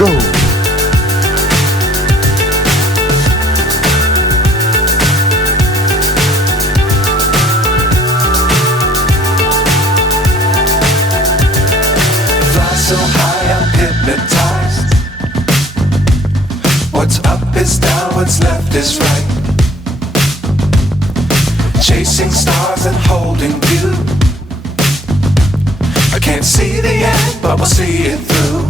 go. Fly so high, I'm hypnotized. What's up is down, what's left is right. Chasing stars and holding you. I can't see the end, but we'll see it through.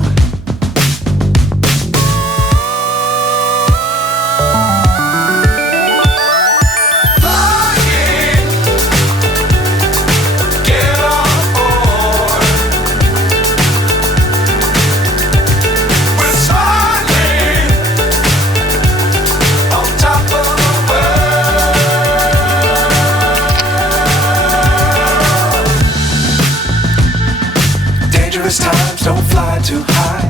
Flying, get on board. We're smiling on top of the world. Dangerous times, don't fly too high.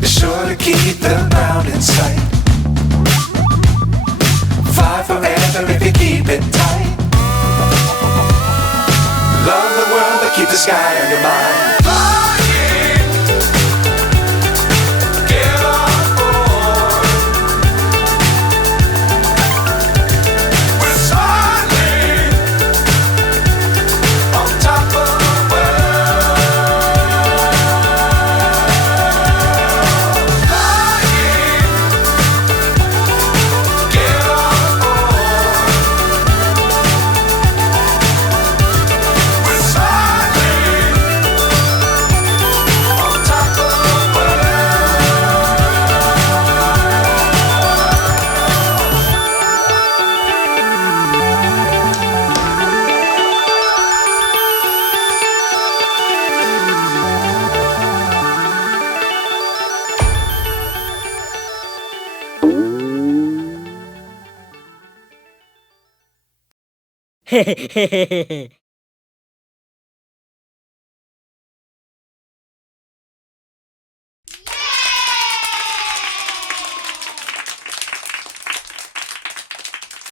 Be sure to keep the ground in sight. Fly forever if you keep it tight. Love the world, but keep the sky on your mind. Flying, get on board. We're smiling on top of the world. Flying, get on board. We're smiling on top of the world. Hehehehe